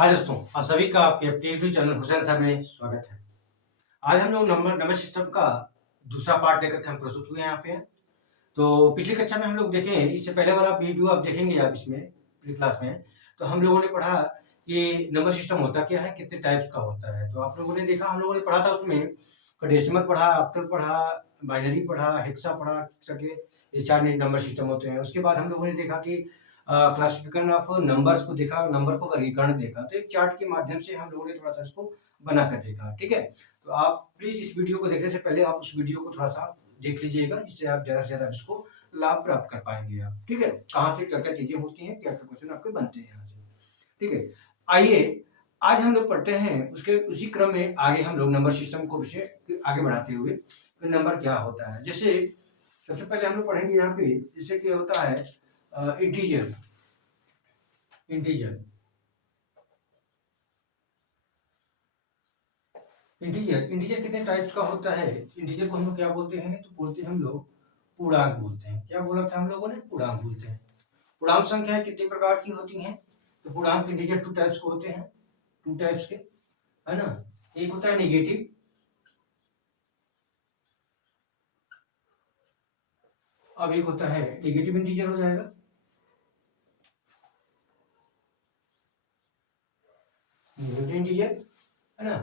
हाय दोस्तों, आप सभी का आपके अपने यूट्यूब चैनल हुसैन सर में स्वागत है। आज हम लोग नंबर सिस्टम का दूसरा पार्ट लेकर के हम प्रस्तुत हुए हैं यहाँ पे। तो पिछली कक्षा में हम लोग देखे, इससे पहले वाला वीडियो आप देखेंगे आप इसमें पिछली क्लास में, तो हम लोगों ने पढ़ा कि नंबर सिस्टम होता क्या है, कितने टाइप्स का होता है। तो आप लोगों ने देखा, हम लोगों ने पढ़ा था उसमें डेसिमल पढ़ा, ऑक्टल पढ़ा, बाइनरी पढ़ा, हेक्सा पढ़ा, सके ये 4 नंबर सिस्टम होते हैं। उसके बाद हम लोगों ने देखा कि क्लासिफिकेशन ऑफ नंबर्स को देखा, नंबर को वर्गीकरण देखा। तो एक चार्ट के माध्यम से हम लोगों ने थोड़ा-सा इसको बनाकर देखा, ठीक है? तो आप प्लीज़ इस वीडियो को देखने से पहले आप उस वीडियो को थोड़ा-सा देख लीजिएगा, जिससे आप ज़्यादा से ज़्यादा इसको लाभ प्राप्त कर पाएँगे आप, ठीक है? कहाँ से क्या-क्या चीज़ें होती हैं, क्या-क्या क्वेश्चन आपके बनते हैं यहाँ से, ठीक है? आइए, आज हम लोग पढ़ते हैं, उसके उसी क्रम में आगे हम लोग नंबर सिस्टम को विषय आगे बढ़ाते हुए, कि नंबर क्या होता है। जैसे सबसे पहले हम लोग पढ़ेंगे यहाँ पे, जैसे कि होता है इंटीजर। इंटीजर इंटीजर इंटीजर कितने टाइप्स का होता है? इंटीजर को हम लोग क्या बोलते हैं? तो बोलते हैं हम लोग पूर्णांक बोलते हैं। क्या बोला था हम लोगों ने? पूर्णांक बोलते हैं। पूर्णांक संख्याएं कितने प्रकार की होती हैं? तो पूर्णांक इंटीजर 2 टाइप्स के होते हैं, 2 टाइप्स के, है ना? एक होता है नेगेटिव, अब एक होता है नेगेटिव इंटीजर हो जाएगा। नेगेटिव इंटीजर, है ना?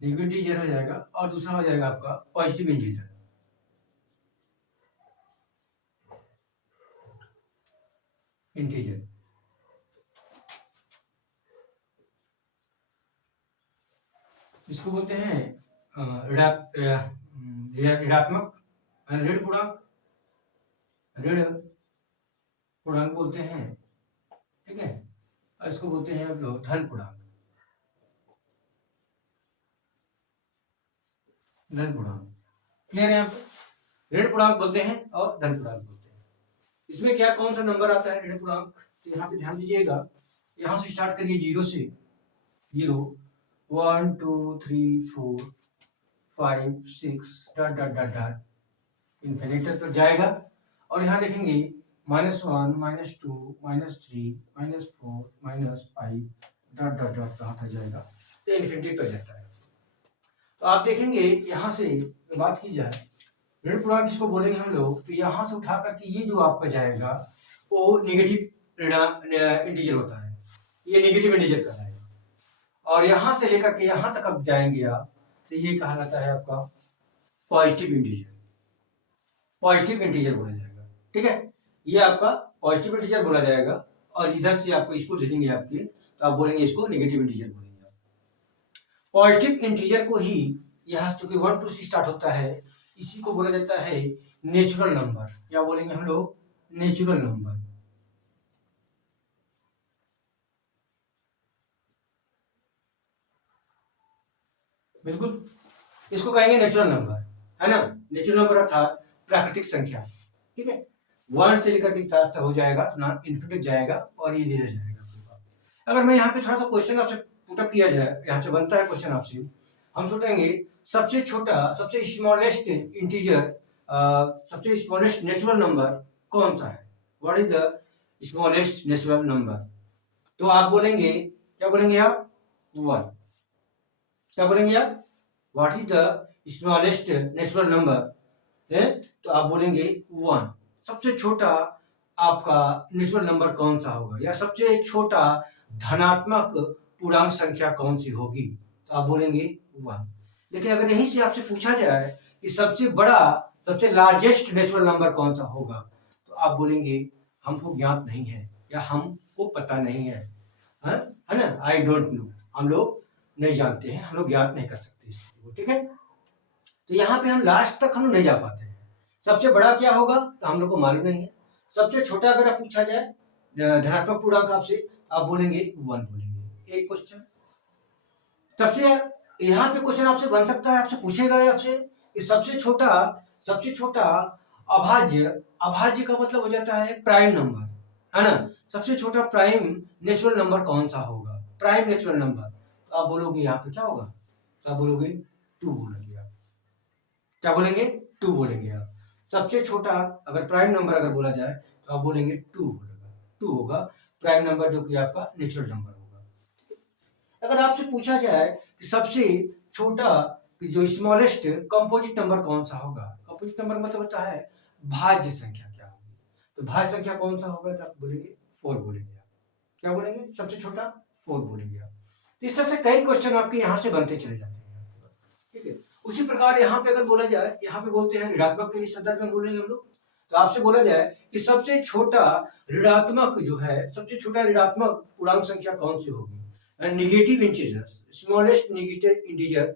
नेगेटिव इंटीजर हो जाएगा, और दूसरा हो जाएगा आपका पॉजिटिव इंटीजर। इंटीजर इसको बोलते हैं ऋणात्मक ऋण पूर्णांक, ऋण पूर्णांक बोलते हैं, ठीक है? और इसको बोलते हैं हम लोग धन पूर्णांक। धन पूर्णांक क्लियर है? यहाँ पे ऋण पूर्णांक बोलते हैं और धन पूर्णांक बोलते हैं। इसमें क्या कौन सा नंबर आता है ऋण पूर्णांक? तो यहाँ पे ध्यान दीजिएगा, यहाँ से स्टार्ट करिए जीरो से। Zero, 1 2 3 4 5 6 dot dot dot dot infinity पर जाएगा, और यहाँ देखेंगे -1 -2 -3 -4 -5 डॉट डॉट डॉट कहाँ तक जाएगा, तो इन्फिनिटी पर जाता है। तो आप देखेंगे यहाँ से बात की जाए, ऋण पूर्णांक किसको बोलेंगे हम लोग, तो यहाँ से उठा करके ये जो आपका जाएगा वो नेगेटिव इंटीजर होता है, ये नेगेटिव इंटीजर कहलाएगा। और यहाँ से लेकर के यहाँ तक अब जाएंगे आप, तो ये कहलाता है आपका पॉजिटिव इंटीजर। पॉजिटिव इंटीजर बोला जाएगा, ठीक है? ये आपका पॉजिटिव इंटीजर बोला जाएगा, और इधर से आपको इसको देखेंगे आपके, तो आप बोलेंगे इसको नेगेटिव इंटीजर बोलेंगे आप। पॉजिटिव इंटीजर को ही यहाँ चूंकि 1 2 से स्टार्ट होता है, इसी को बोला जाता है नेचुरल नंबर। क्या बोलेंगे हम लोग? Natural number. बिल्कुल, इसको कहेंगे नेचुरल नंबर, है ना? नेचुरल नंबर अर्थात प्राकृतिक संख्या, ठीक है? 1 से लेकर के तक हो जाएगा तो नॉन इन्फिनिटी जाएगा, और ये धीरे जाएगा आपके पास। अगर मैं यहाँ पे थोड़ा सा क्वेश्चन आपसे पुट अप किया जाए, यहाँ से बनता है क्वेश्चन आपसे, हम सोचेंगे सबसे छोटा, सबसे स्मॉलेस्ट इंटीजर, सबसे स्मॉलेस्ट नेचुरल नंबर कौन सा है? What is the smallest natural number? तो आप बोलेंगे, क्या बोलेंगे आप? 1। क्या बोलेंगे आप? What is the smallest natural number? तो आप बोलेंगे 1। सबसे छोटा आपका नेचुरल नंबर कौन सा होगा, या सबसे छोटा धनात्मक पूर्णांक संख्या कौन सी होगी? तो आप बोलेंगे 1। लेकिन अगर यहीं से आपसे पूछा जाए कि सबसे बड़ा, सबसे लार्जेस्ट नेचुरल नंबर कौन सा होगा, तो आप बोलेंगे हमको ज्ञात नहीं है, या हमको पता नहीं है, है ना? आई डोंट नो, हम लोग नहीं जानते हैं, हम लोग ज्ञात नहीं कर सकते इस चीज को, ठीक है? तो यहाँ पे हम लास्ट तक हम लोग नहीं जा पाते हैं। सबसे बड़ा क्या होगा तो हम लोग को मालूम नहीं है। सबसे छोटा अगर आप पूछा जाए धनात्मक पूर्णांक आपसे, आप बोलेंगे 1 बोलेंगे। एक क्वेश्चन सबसे, यहाँ पे क्वेश्चन आपसे बन सकता है, आपसे पूछेगा आपसे कि सबसे छोटा अभाज्य, अभाज्य का मतलब हो जाता है प्राइम नंबर, है ना? सबसे छोटा प्राइम नेचुरल नंबर कौन सा होगा? प्राइम नेचुरल नंबर, तो आप बोलोगे यहाँ पे क्या होगा, तो आप बोलोगे 2 बोलेंगे आप। क्या बोलेंगे? 2 बोलेंगे आप। सबसे छोटा अगर प्राइम नंबर अगर बोला जाए, तो आप बोलेंगे 2 बोलेगा, 2 होगा प्राइम नंबर जो कि आपका नेचुरल नंबर होगा। अगर आपसे पूछा जाए कि सबसे छोटा कि जो स्मॉलेस्ट कंपोजिट नंबर कौन सा होगा, कंपोजिट नंबर मतलब होता है भाज्य संख्या क्या होगी, तो भाज्य संख्या कौन सा होगा, तो आप बोलेंगे 4 बोलेंगे। आप क्या बोलेंगे, सबसे छोटा 4 बोलेंगे आप। तो इस तरह से कई क्वेश्चन आपके यहाँ से बनते चले जाते हैं, ठीक है। उसी प्रकार यहाँ पे अगर बोला जाए, यहाँ पे बोलते हैं ऋणात्मक के संदर्भ में बोलेंगे हम लोग, तो आपसे बोला जाए कि सबसे छोटा ऋणात्मक जो है, सबसे छोटा ऋणात्मक पूर्णांक संख्या कौन सी होगी, negative integer, smallest negative integer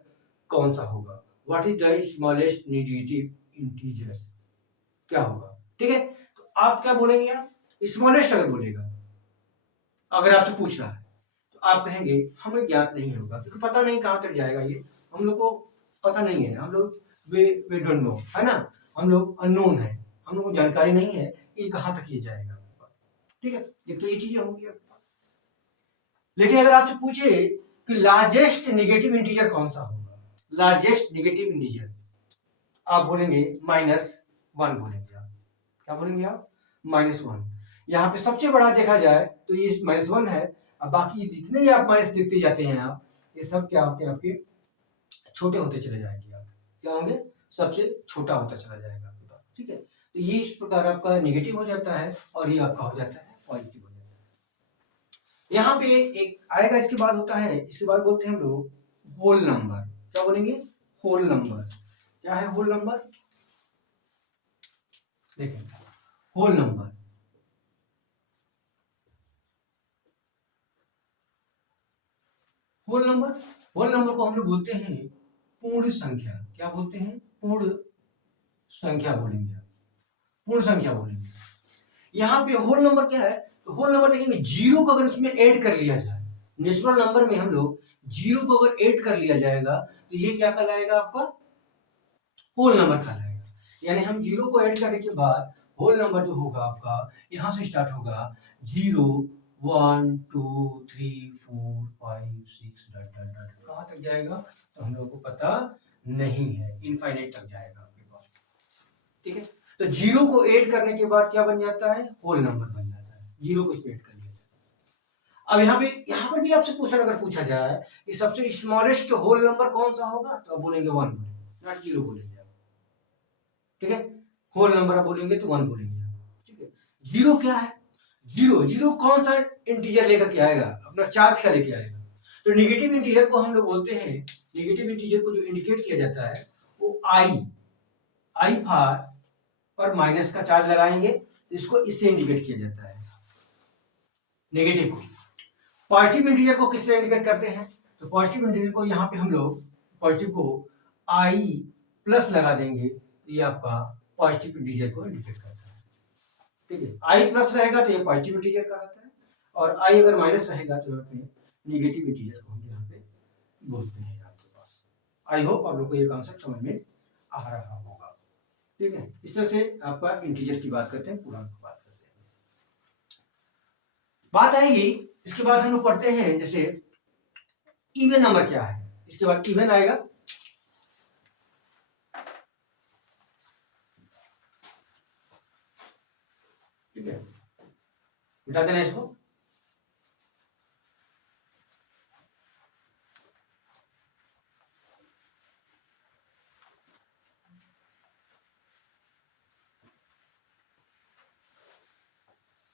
कौन सा होगा, what is the smallest negative integer, क्या होगा, ठीक है। तो आप क्या बोलेंगे, आप स्मॉलेस्ट अगर बोलेगा, अगर आपसे पूछ रहा है तो आप कहेंगे हमें ज्ञात नहीं होगा, क्योंकि पता नहीं कहां तक जाएगा ये, हम लोग को पता नहीं है, हम लोग वे डोंट नो, है ना, हम लोग अननोन है, हम लोग को जानकारी नहीं है कि कहां तक ये जाएगा, ठीक है। एक तो ये चीजें होंगी। लेकिन अगर आपसे पूछे कि लार्जेस्ट नेगेटिव इंटीजर कौन सा होगा, लार्जेस्ट नेगेटिव इंटीजर, आप बोलेंगे -1 बोलेंगे। आप क्या बोलेंगे, आप -1। यहाँ पे सबसे बड़ा देखा जाए तो ये -1 है, अब बाकी जितने ही आप माइनस देखते जाते हैं आप, ये सब क्या होते हैं आपके छोटे होते चले जाएंगे, आप क्या होंगे, सबसे छोटा होता चला जाएगा आपके पास, ठीक है। तो ये इस प्रकार आपका नेगेटिव हो जाता है और ये आपका हो जाता है पॉजिटिव हो जाता है। यहाँ पे एक आएगा, इसके बाद होता है, इसके बाद बोलते हैं हम लोग होल नंबर, क्या बोलेंगे, होल नंबर। क्या है होल नंबर, देखें, whole number, whole number, whole number को हम लोग बोलते हैं पूर्ण संख्या, क्या बोलते हैं, पूर्ण संख्या बोलेंगे, पूर्ण संख्या बोलेंगे। यहाँ पे होल नंबर क्या है, तो होल नंबर देखेंगे जीरो को अगर उसमें ऐड कर लिया जाए, नेचुरल नंबर में हम लोग जीरो को अगर ऐड कर लिया जाएगा तो ये क्या कहलाएगा, आपका होल नंबर कहलाएगा। यानी हम जीरो को ऐड करने के बाद होल नंबर जो होगा आपका, यहाँ से स्टार्ट होगा 0 1 2 3 4 5 6 डॉट डॉट डॉट, कहाँ तक जाएगा तो हम लोग को पता नहीं है, इनफाइनाइट तक जाएगा आपके पास, ठीक है। तो जीरो को ऐड करने के बाद क्या बन जाता है, होल नंबर बन जाता है, जीरो को इसमें ऐड कर लिया जाए। अब यहाँ पर भी आपसे क्वेश्चन अगर पूछा जाए कि सबसे स्मॉलेस्ट होल नंबर कौन सा होगा, तो आप बोलेंगे 1 बोलेंगे, नॉट 0 बोलेंगे आप, ठीक है। होल नंबर आप बोलेंगे तो 1 बोलेंगे आप, ठीक है। जीरो क्या है, जीरो, जीरो कौन सा इंटीजर लेकर के आएगा, अपना चार्ज का लेके आएगा। तो नेगेटिव इंटीजर को हम लोग बोलते हैं, नेगेटिव इंटीजर को जो इंडिकेट किया जाता है वो आई फार पर माइनस का चार्ज लगाएंगे, इसको इससे इंडिकेट किया जाता है नेगेटिव को। पॉजिटिव इंटीजर को किससे इंडिकेट करते हैं, तो पॉजिटिव इंटीजर को यहाँ पे हम लोग पॉजिटिव को आई प्लस लगा देंगे, तो ये आपका पॉजिटिव इंटीजर को इंडिकेट करता है, ठीक है। आई प्लस रहेगा तो ये पॉजिटिव इंटीजर कहलाता है, और आई अगर माइनस रहेगा तो यहाँ पे नेगेटिव इंटीजर को हम यहाँ पे बोलते हैं आपके पास। आई होप आप लोग को ये कॉन्सेप्ट समझ में आ रहा होगा, ठीक है। इस तरह से आपका इंटीजर की बात करते हैं, पूर्णांक की बात करते हैं। बात आएगी इसके बाद हम लोग पढ़ते हैं जैसे इवन नंबर क्या है, इसके बाद इवन आएगा, ठीक है, मिटा देना इसको।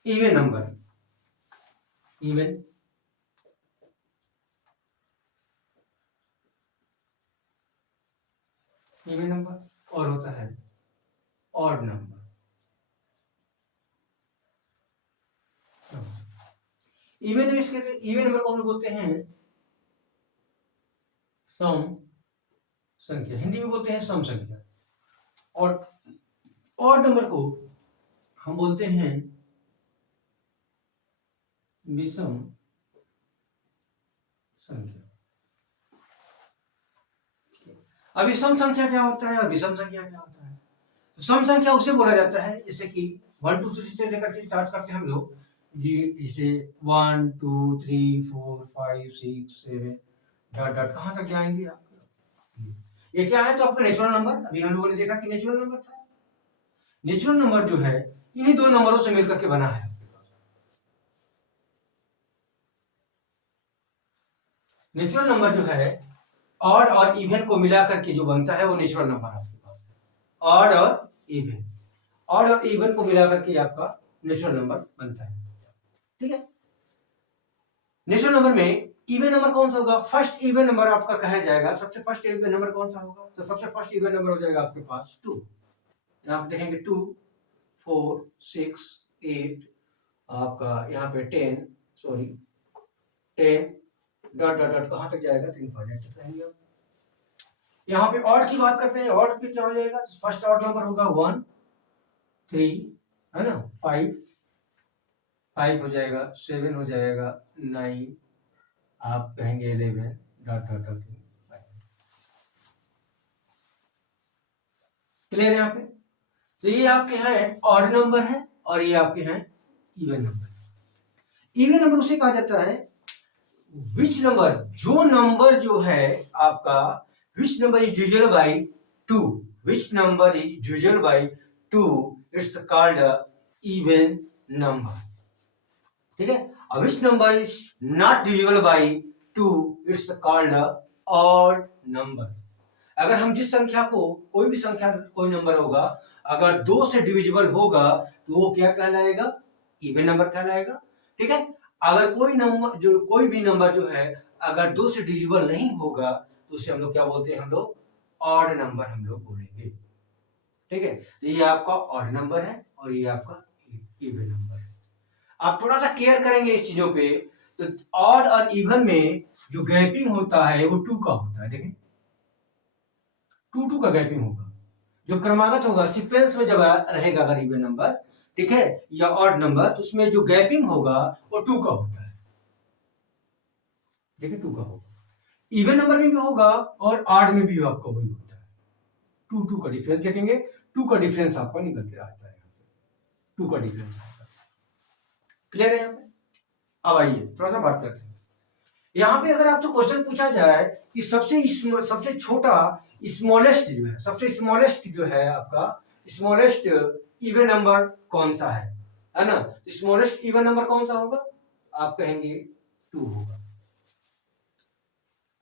Even number, even even number और होता है ऑड नंबर। इवन इसके इवन नंबर को हम लोग बोलते हैं सम संख्या, हिंदी में बोलते हैं सम संख्या, और ऑड नंबर को हम बोलते हैं विषम संख्या। अब विषम संख्या क्या होता है और विषम संख्या क्या होता है, तो सम संख्या उसे बोला जाता है जैसे कि 1 2 3 से लेकर के स्टार्ट करते हैं हम लोग जी, जैसे 1 2 3 4 5 6 7 डॉट डॉट कहां तक जाएंगे आप, ये क्या है, तो आपका नेचुरल नंबर, अभी हम लोगों ने देखा कि नेचुरल नंबर था। नेचुरल नंबर जो है इन्हीं दो नंबरों से मिलकर के बना है आपके पास, नेचुरल नंबर जो है ऑड और इवन को मिला करके जो बनता है वो नेचुरल नंबर आपके पास है। ऑड और इवन, ऑड और इवन को मिला करके आपका नेचुरल नंबर बनता है। ठीक है, नेचुरल नंबर में इवन नंबर कौन सा होगा? फर्स्ट इवन नंबर आपका कहा जाएगा। सबसे फर्स्ट इवन नंबर कौन सा होगा? तो सबसे फर्स्ट इवन नंबर हो जाएगा आपके पास 2। आप देखेंगे 2, 4, 6, 8, आपका यहाँ पे 10, सॉरी 10 डॉट डॉट डॉट कहाँ तक जाएगा? 3 तक रहेंगे आप। यहाँ पे ऑड की बात करते हैं, ऑड पे क्या हो जाएगा? फर्स्ट ऑड नंबर होगा 1, 3, है ना, 5 हो जाएगा, 7 हो जाएगा, 9, आप कहेंगे 11 डॉट डॉट डॉट। क्लियर है यहाँ पे? तो ये आपके हैं ऑड नंबर है और ये आपके हैं इवन नंबर। इवन नंबर उसे कहा जाता है विच नंबर, जो नंबर जो है आपका, which number is divisible by 2, which number is divisible by 2, it's called even number. ठीक है, which number is not divisible by 2, it's called odd number. अगर हम जिस संख्या को, कोई भी संख्या, कोई नंबर होगा, अगर 2 से डिविजिबल होगा तो वो क्या कहलाएगा? इवन नंबर कहलाएगा। ठीक है, अगर कोई नंबर, जो कोई भी नंबर जो है अगर 2 से डिविजिबल नहीं होगा तो उसे हम लोग क्या बोलते हैं? हम लोग ऑड नंबर हम लोग बोलेंगे। ठीक है, तो ये आपका ऑड नंबर है और ये आपका इवन नंबर है। आप थोड़ा सा केयर करेंगे इस चीजों पे, तो ऑड और इवन में जो गैपिंग होता है वो 2 का होता है। देखें 2 का गैपिंग होगा, जो क्रमागत होगा, सीक्वेंस में जब रहेगा अगर इवन नंबर, ठीक है, या ऑड नंबर, तो उसमें जो गैपिंग होगा वो 2 का होता है। देखिए 2 का होगा, इवन नंबर में भी होगा और ऑड में भी आपका वही होता है। 2 का डिफरेंस देखेंगे, 2 का डिफरेंस आपका निकल के आता है, 2 का डिफरेंस आता है। क्लियर है यहाँ पे? अब आइए थोड़ा सा बात करते हैं। यहाँ पे अगर आपसे क्वेश्चन पूछा जाए कि सबसे छोटा स्मॉलेस्ट जो है, सबसे स्मॉलेस्ट जो है आपका स्मॉलेस्ट इवन नंबर कौन सा है ना? स्मॉलेस्ट इवन नंबर कौन सा होगा? आप कहेंगे 2 होगा।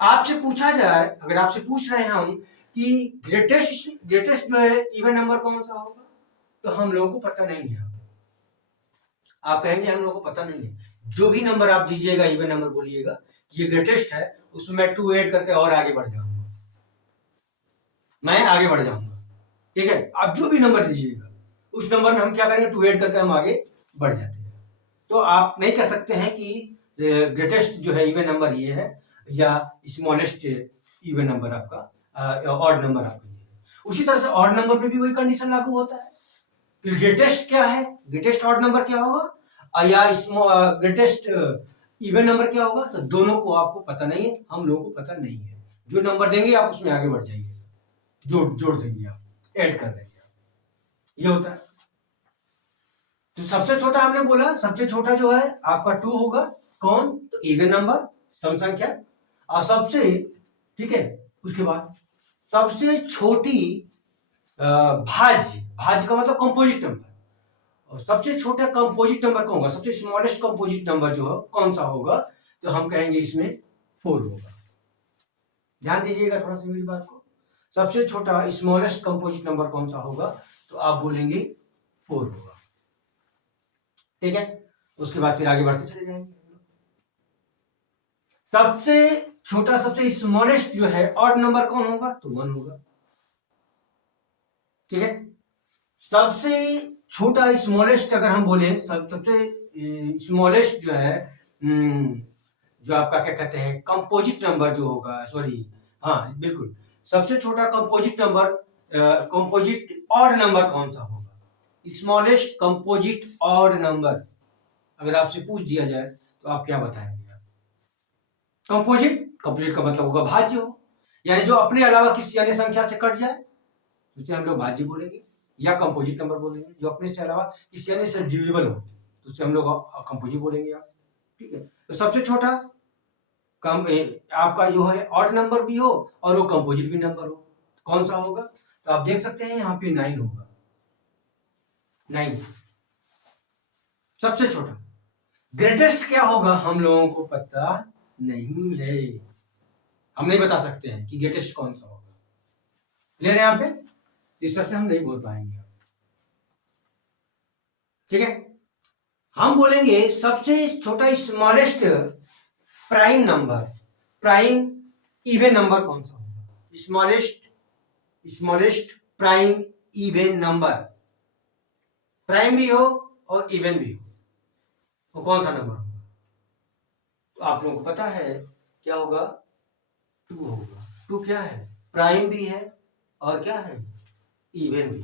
आपसे पूछा जाए, अगर आपसे पूछ रहे हैं हम कि ग्रेटेस्ट जो है इवन नंबर कौन सा होगा, तो हम लोगों को पता नहीं है। आप कहेंगे हम लोगों को पता नहीं है। जो भी नंबर आप दीजिएगा, इवन नंबर बोलिएगा, ये ग्रेटेस्ट है, उसमें मैं 2 ऐड करके और आगे बढ़ जाऊंगा, मैं आगे बढ़ जाऊंगा। ठीक है, आप जो भी नंबर दीजिएगा उस नंबर में हम क्या करेंगे? 2 ऐड करके हम आगे बढ़ जाते हैं। तो आप नहीं कह सकते हैं कि ग्रेटेस्ट जो है इवन नंबर ये है या स्मॉलेस्ट इवन नंबर आपका ऑड नंबर आपका ये है। उसी तरह से ऑड नंबर पे भी वही कंडीशन लागू होता है कि ग्रेटेस्ट क्या है, ग्रेटेस्ट ऑड नंबर क्या होगा या ग्रेटेस्ट इवन नंबर क्या होगा, तो दोनों को आपको पता नहीं है, हम लोगों को पता नहीं है। जो नंबर देंगे आप उसमें आगे बढ़ जाइए, जोड़ देंगे, आप ऐड कर देंगे, ये होता है। तो सबसे छोटा हमने बोला, सबसे छोटा जो है आपका 2 होगा। कौन? तो इवन नंबर, सम संख्या। और सबसे, ठीक है, उसके बाद सबसे छोटी भाज्य, भाज्य का मतलब कंपोजिट नंबर, और सबसे छोटा कंपोजिट नंबर कौन होगा? सबसे स्मॉलेस्ट कंपोजिट नंबर जो है कौन सा होगा? तो हम कहेंगे इसमें 4 होगा। ध्यान दीजिएगा थोड़ा सा मेरी बात को। सबसे छोटा स्मॉलेस्ट कंपोजिट नंबर कौन सा होगा? तो आप बोलेंगे 4 होगा। ठीक है, उसके बाद फिर आगे बढ़ते चले जाएंगे। सबसे छोटा, सबसे स्मॉलेस्ट जो है ऑड नंबर कौन होगा? तो 1 होगा। ठीक है, सबसे छोटा स्मॉलेस्ट अगर हम बोले, सबसे स्मॉलेस्ट जो है जो आपका क्या कहते हैं कंपोजिट नंबर जो होगा, सॉरी, हाँ बिल्कुल, सबसे छोटा composite number, composite odd number कौन सा होगा? स्मॉलेस्ट कंपोजिट ऑड नंबर अगर आपसे पूछ दिया जाए तो आप क्या बताएंगे? कंपोजिट, कंपोजिट का मतलब होगा भाज्य हो, यानी जो अपने अलावा किसी अन्य संख्या से कट जाए उसे हम लोग भाज्य बोलेंगे या कंपोजिट नंबर बोलेंगे। जो अपने से अलावा किसी अन्य से डिविजिबल हो तो उसे हम लोग कंपोजिट बोलेंगे आप। ठीक है, तो सबसे छोटा कम आपका जो है ऑड नंबर भी हो और वो कंपोजिट भी नंबर हो, कौन सा होगा? तो आप देख सकते हैं यहाँ पे 9 होगा। 9 सबसे छोटा। ग्रेटेस्ट क्या होगा हम लोगों को पता नहीं है। हम नहीं बता सकते हैं कि ग्रेटेस्ट कौन सा होगा। क्लियर है यहाँ पे? इस तरह से हम नहीं बोल पाएंगे। ठीक है, हम बोलेंगे सबसे छोटा smallest prime number, prime even number कौन सा होगा? Smallest prime even number, prime भी हो और इवन भी हो, तो कौन सा नंबर होगा? तो आप लोगों को पता है क्या होगा? 2 होगा। 2 क्या है? प्राइम भी है और क्या है? इवन भी।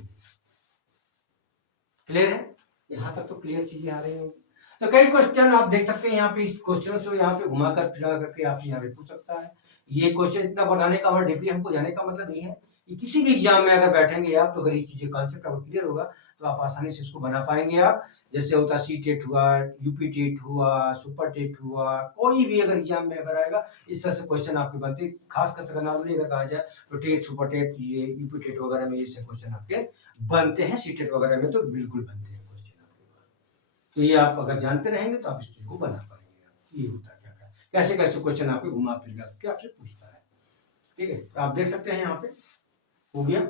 क्लियर है? यहां तक तो क्लियर चीजें आ रही होंगी। तो कई क्वेश्चन आप देख सकते हैं यहाँ पे, इस क्वेश्चन को यहाँ पे घुमाकर फिरा करके आप यहाँ पे पूछ सकता है। ये क्वेश्चन इतना बनाने का और डीपली हमको जाने का मतलब ये है कि किसी भी एग्जाम में अगर बैठेंगे आप, तो अगर ये चीजें कॉन्सेप्ट आपको क्लियर होगा तो आप आसानी से इसको बना पाएंगे। आप जैसे होता सी टेट हुआ, यूपी टेट हुआ, सुपर टेट हुआ, कोई भी अगर एग्जाम में अगर आएगा इस तरह से क्वेश्चन आपके बनते हैं। खासकर से अगर नॉर्मली अगर कहा जाए तो टेट, सुपर टेट, ये यूपी टेट वगैरह में इससे क्वेश्चन आपके बनते हैं। सी टेट वगैरह में तो बिल्कुल बनते हैं क्वेश्चन आपके। तो ये आप अगर जानते रहेंगे तो आप इस चीज को बना पाएंगे। ये होता क्या क्या, कैसे कैसे क्वेश्चन आपके घुमा फिर के आपसे पूछता है। ठीक है, तो आप देख सकते हैं यहाँ पे हो गया।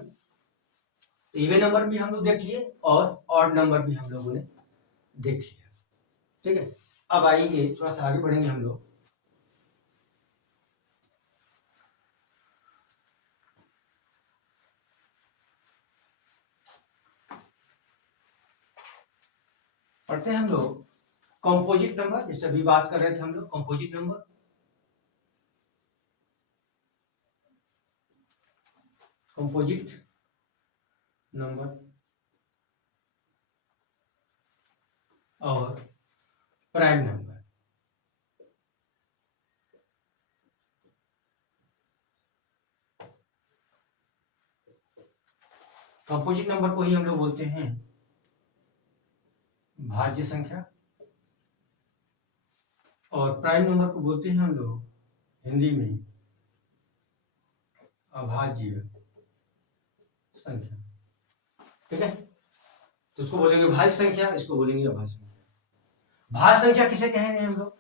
इवन नंबर भी हम लोग देख लिए और ऑड नंबर भी हम लोगों ने देख लिया। ठीक है, अब आएंगे थोड़ा सा आगे बढ़ेंगे हम लोग। पढ़ते हैं हम लोग कंपोजिट नंबर, जैसे अभी बात कर रहे थे हम लोग कंपोजिट नंबर। कंपोजिट नंबर और प्राइम नंबर। कंपोजिट नंबर को ही हम लोग बोलते हैं भाज्य संख्या, और प्राइम नंबर को बोलते हैं हम लोग हिंदी में अभाज्य संख्या। ठीक है, तो इसको बोलेंगे भाज्य संख्या, इसको बोलेंगे अभाज्य संख्या। भाज्य संख्या किसे कहेंगे हम लोग?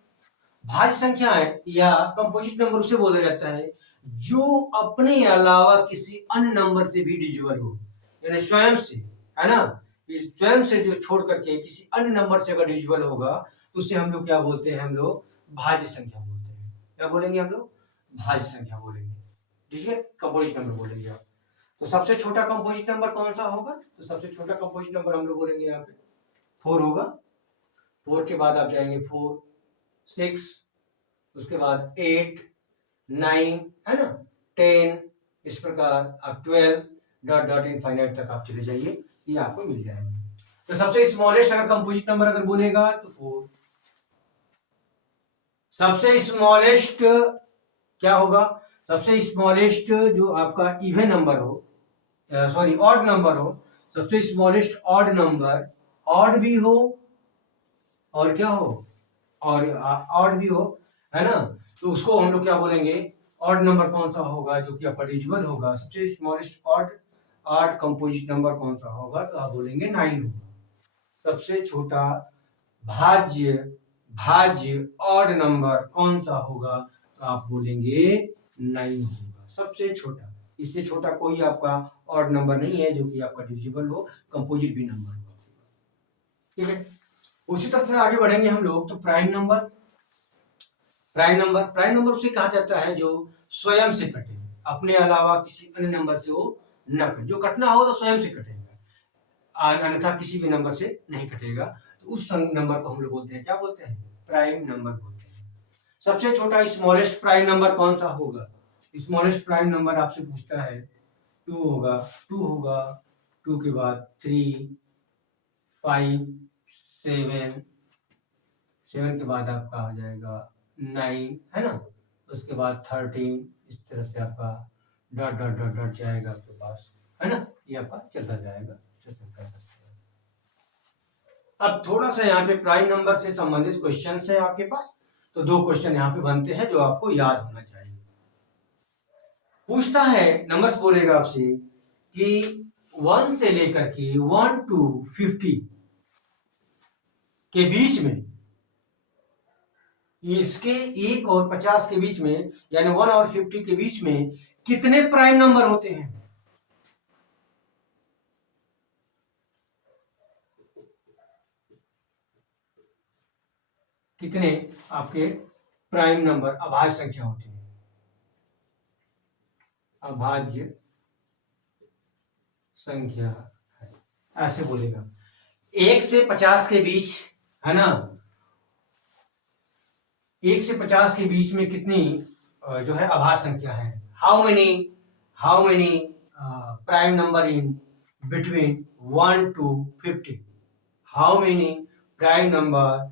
भाज्य संख्याएं या कंपोजिट नंबर उसे बोला जाता है जो अपने अलावा किसी अन्य नंबर से भी डिविजिबल हो, यानी स्वयं से, है ना, स्वयं से जो छोड़ करके किसी अन्य नंबर से अगर डिविजिबल होगा तो उसे हम लोग क्या बोलते हैं? हम लोग भाज्य संख्या बोलते हैं। क्या बोलेंगे हम लोग? भाज्य संख्या बोलेंगे। ठीक है, कंपोजिट नंबर बोलेंगे आप। तो सबसे छोटा कंपोजिट नंबर कौन सा होगा? तो सबसे छोटा कंपोजिट नंबर हम लोग बोलेंगे यहाँ पे 4 होगा। 4 के बाद आप जाएंगे 4, 6, उसके बाद 8, 9, है ना, 10, इस प्रकार आप 12 डॉट डॉट इनफाइनाइट तक आप चले जाइए, ये आपको मिल जाएंगे। तो सबसे स्मॉलेस्ट अगर कंपोजिट नंबर अगर बोलेगा तो 4। सबसे स्मॉलेस्ट क्या होगा? सबसे स्मॉलेस्ट जो आपका इवन नंबर हो, सॉरी ऑड नंबर हो, सबसे स्मॉलेस्ट ऑड नंबर, ऑड भी हो और क्या हो, और ऑड भी हो, है ना, तो उसको हम लोग क्या बोलेंगे? ऑड नंबर कौन सा होगा जो कि आपका डिविजिबल होगा? सबसे स्मॉलेस्ट ऑड कंपोजिट नंबर कौन सा होगा? तो आप बोलेंगे 9 होगा। सबसे छोटा भाज्य भाज्य ऑड नंबर कौन सा होगा? तो आप बोलेंगे 9 होगा सबसे छोटा। इससे छोटा कोई आपका ऑड नंबर नहीं है जो कि आपका डिविजिबल हो, कंपोजिट भी नंबर हो। ठीक है, उसी तरह से आगे बढ़ेंगे हम लोग। तो प्राइम नंबर, प्राइम नंबर उसे कहा जाता है जो स्वयं से कटे, अपने अलावा किसी अन्य नंबर से वो न कटे। जो कटना हो तो स्वयं से कटेगा, अन्यथा किसी भी नंबर से नहीं कटेगा। तो उस नंबर को हम लोग बोलते हैं, क्या बोलते हैं? प्राइम नंबर बोलते हैं। सबसे छोटा स्मॉलेस्ट प्राइम नंबर कौन सा होगा? स्मॉलेस्ट प्राइम नंबर आपसे पूछता है 2 होगा। 2 होगा, 2 के बाद 3, 5, 7, 7 के बाद आपका आ जाएगा 9, है ना, उसके बाद 13, इस तरह से आपका डॉट डॉट डॉट डॉट जाएगा आपके पास, है ना, ये आपका चलता जाएगा। अब थोड़ा सा यहाँ पे प्राइम नंबर से संबंधित क्वेश्चन है आपके पास, तो 2 क्वेश्चन यहाँ पे बनते हैं जो आपको याद होना चाहिए। पूछता है, नंबर्स बोलेगा आपसे कि 1 से लेकर के 1 to 50 के बीच में इसके 1 और 50 के बीच में, यानी 1 और 50 के बीच में कितने प्राइम नंबर होते हैं? कितने आपके प्राइम नंबर अभाज्य संख्या होती है? अभाज्य संख्या है, ऐसे बोलेगा। 1 से 50 के बीच, है ना, 1 से 50 के बीच में कितनी जो है अभाज्य संख्या है? How many prime number in between 1 to 50? How many prime number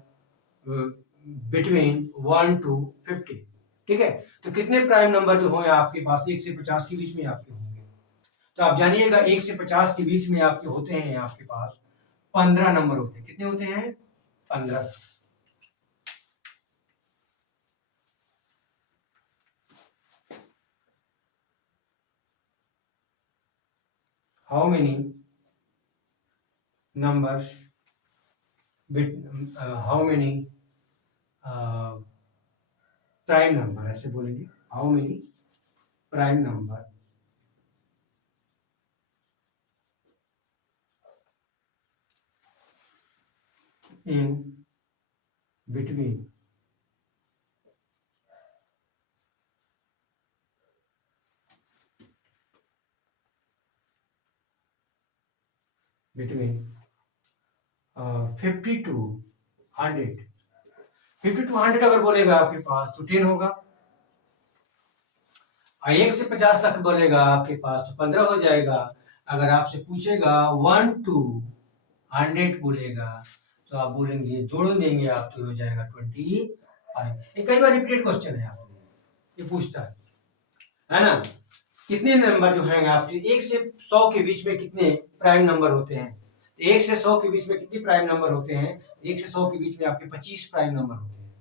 between 1 to 50? ठीक है, तो कितने प्राइम नंबर जो होंगे आपके पास 1 से 50 के बीच में आपके होंगे? तो आप जानिएगा 1 से 50 के बीच में आपके होते हैं आपके पास 15 नंबर होते हैं। कितने होते हैं? 15। How many numbers how many prime number, ऐसे बोलेंगे, how many prime number in between between 50 to 100। 50 to 100 अगर बोलेगा आपके पास तो 10 होगा, और 1 से 50 तक बोलेगा आपके पास तो 15 हो जाएगा। अगर आपसे पूछेगा 1 to 100 बोलेगा तो आप बोलेंगे, जोड़ देंगे आप तो हो जाएगा 25। ये कई बार रिपीटेड क्वेश्चन है, आपको ये पूछता है ना? कितने नंबर जो हैं आपके 1 से 100 के बीच में कितने प्राइम नंबर होते हैं? 1 से 100 के बीच में कितने प्राइम नंबर होते हैं? 1 से 100 के बीच में आपके 25 प्राइम नंबर होते हैं।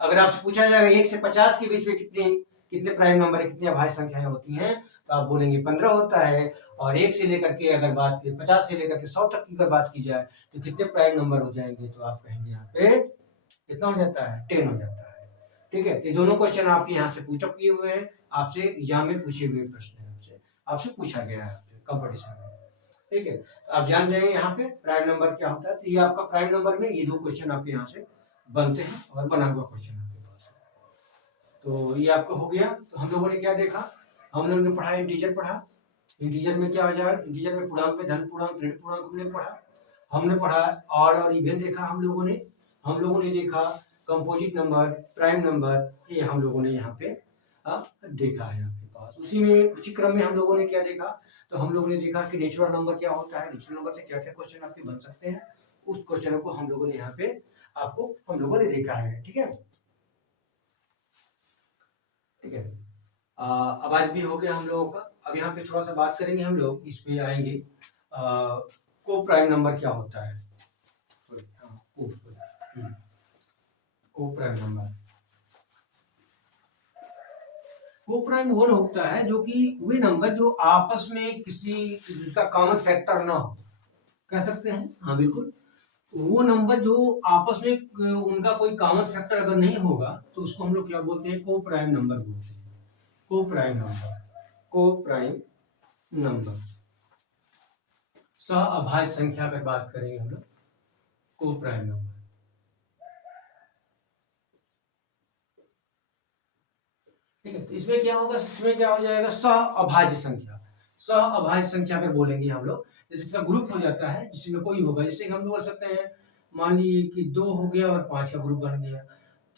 अगर आपसे पूछा जाएगा 1 से 50 के बीच में कितने कितने प्राइम नंबर है, कितनी अभाज्य संख्याएं होती हैं, तो आप बोलेंगे 15 होता है। और 1 से लेकर के अगर बात की 50 से लेकर के 100 तक की अगर बात की जाए तो कितने प्राइम नंबर हो जाएंगे, तो आप कहेंगे यहाँ पे कितना हो जाता है? 10 हो जाता है। ठीक है, ये दोनों क्वेश्चन आपके यहाँ से पूछा किए हुए हैं, आपसे एग्जाम में पूछे हुए प्रश्न है, आपसे आपसे पूछा गया है कंपटीशन में। ठीक है, तो आप जान जाएंगे यहाँ पे प्राइम नंबर क्या होता है। तो ये आपका प्राइम नंबर में ये दो क्वेश्चन आपके यहाँ से बनते हैं और बना हुआ क्वेश्चन आपके पास है। तो ये आपका हो गया। तो हम लोगों ने क्या देखा? हम लोगों ने पढ़ा इंटीजर पढ़ा। इंटीजर में क्या हो जाएगा? इंटीजर में पूर्णांक में धन पूर्णांक ऋण पूर्णांक हमने पढ़ा। हमने पढ़ा ऑड और इवन देखा हम लोगों ने देखा कंपोजिट नंबर, प्राइम नंबर, ये हम लोगों ने यहाँ पे देखा है आपके पास। उसी क्रम में हम लोगों ने क्या देखा? तो हम लोगों ने देखा कि नेचुरल नंबर क्या होता है, नेचुरल नंबर से क्या क्या क्वेश्चन आपके बन सकते हैं, उस क्वेश्चन को हम लोगों ने यहाँ पे हम लोगों ने देखा है। ठीक है, ठीक है। अब आज भी हो गया हम लोगों का। अब यहाँ पे थोड़ा सा बात करेंगे हम लोग, इस पे आएंगे को प्राइम नंबर क्या होता है। को प्राइम नंबर, को प्राइम वो होता है जो कि वे नंबर जो आपस में किसी जिसका कॉमन फैक्टर ना हो, कह सकते हैं, हाँ बिल्कुल, वो नंबर जो आपस में उनका कोई कॉमन फैक्टर अगर नहीं होगा तो उसको हम लोग क्या बोलते हैं? को प्राइम नंबर बोलते हैं। को प्राइम नंबर, को प्राइम नंबर, सह अभाज्य संख्या पर बात करेंगे हम लोग, को प्राइम नंबर। ठीक है, तो इसमें क्या होगा? इसमें क्या हो जाएगा? सह अभाज्य संख्या। सह अभाज्य संख्या अगर बोलेंगे हम लोग, जैसे इसका ग्रुप हो जाता है जिसमें कोई होगा, जैसे हम लोग बोल सकते हैं, मान लीजिए कि 2 हो गया और 5 का ग्रुप बन गया,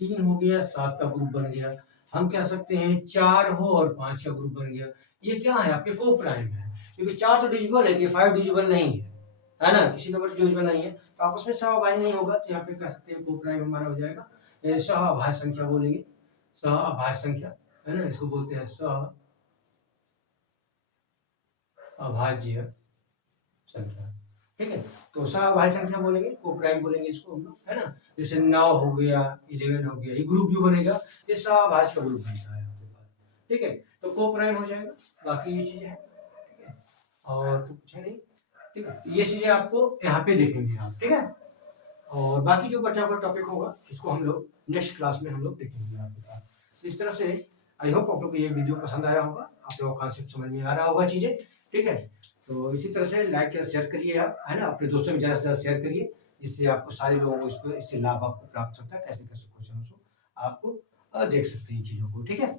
3 हो गया 7 का ग्रुप बन गया, हम कह सकते हैं 4 हो और 5 का ग्रुप बन गया। ये क्या है? आपके को प्राइम है, क्योंकि 4 तो डिजिबल है, कि 5 डिजिबल नहीं है ना, किसी नंबर डिजिबल नहीं है, तो आपस में सह अभाज्य नहीं होगा, तो यहाँ पे कह सकते हैं को प्राइम हमारा हो जाएगा। सह अभाज्य संख्या बोलेंगे, सह अभाज्य संख्या, है ना, इसको बोलते हैं सह अभाज्य संख्या। ठीक है, तो सह अभाज्य संख्या बोलेंगे, को प्राइम बोलेंगे इसको हम लोग, है ना। जैसे 9 हो गया, 11 हो गया, ये ग्रुप जो बनेगा ये सह अभाज्य का ग्रुप बनता है आपके पास। ठीक है, तो को प्राइम हो जाएगा, बाकी ये चीजें हैं। ठीक है, और तो कुछ है नहीं। ठीक है, ये चीजें आपको यहाँ पे देखेंगे आप। ठीक है, और बाकी जो बचा हुआ टॉपिक होगा इसको हम लोग नेक्स्ट क्लास में हम लोग देखेंगे आपके साथ। तो इस तरह से आई होप आप लोग को ये वीडियो पसंद आया होगा, आप लोगों का कॉन्सेप्ट समझ में आ रहा होगा चीज़ें, ठीक है। तो इसी तरह से लाइक या शेयर करिए आप, है ना, अपने दोस्तों में ज़्यादा से ज़्यादा शेयर करिए, जिससे आपको सारे लोगों को इससे लाभ आपको प्राप्त होता है। कैसे कैसे क्वेश्चन आपको देख सकते हैं इन चीज़ों को, ठीक है।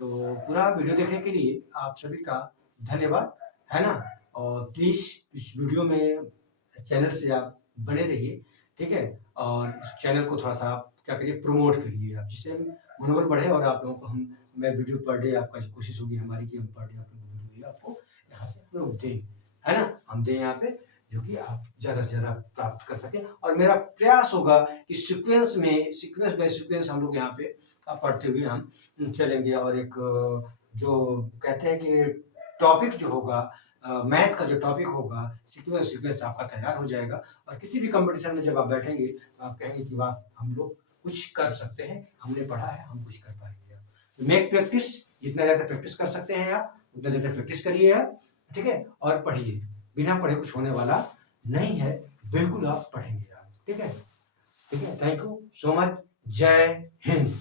तो पूरा वीडियो देखने के लिए आप सभी का धन्यवाद, है ना। और प्लीज़ इस वीडियो में चैनल से आप बने रहिए, ठीक है। और इस चैनल को थोड़ा सा आप क्या करिए, प्रमोट करिए आप, जिससे मनोबल बढ़े और आप लोगों को मैं वीडियो पर डे, आपका जो कोशिश होगी हमारी कि हम पर डे आप लोगों को वीडियो आपको यहाँ से हम लोग दें, है ना, हम दें यहाँ पे, जो कि आप ज़्यादा से ज़्यादा प्राप्त कर सकें। और मेरा प्रयास होगा कि सीक्वेंस बाय सीक्वेंस हम लोग यहाँ पे पढ़ते हुए हम चलेंगे। और एक जो कहते हैं कि टॉपिक जो होगा, मैथ का जो टॉपिक होगा, सीक्वेंस आपका तैयार हो जाएगा। और किसी भी कंपटीशन में जब आप बैठेंगे तो आप कहेंगे कि वाह, हम लोग कुछ कर सकते हैं, हमने पढ़ा है, हम कुछ कर पाएंगे। मेक प्रैक्टिस, जितना ज़्यादा प्रैक्टिस कर सकते हैं आप उतना ज़्यादा प्रैक्टिस करिए आप, ठीक है। और पढ़िए, बिना पढ़े कुछ होने वाला नहीं है, बिल्कुल आप पढ़ेंगे आप, ठीक है। ठीक है, थैंक यू सो मच, जय हिंद।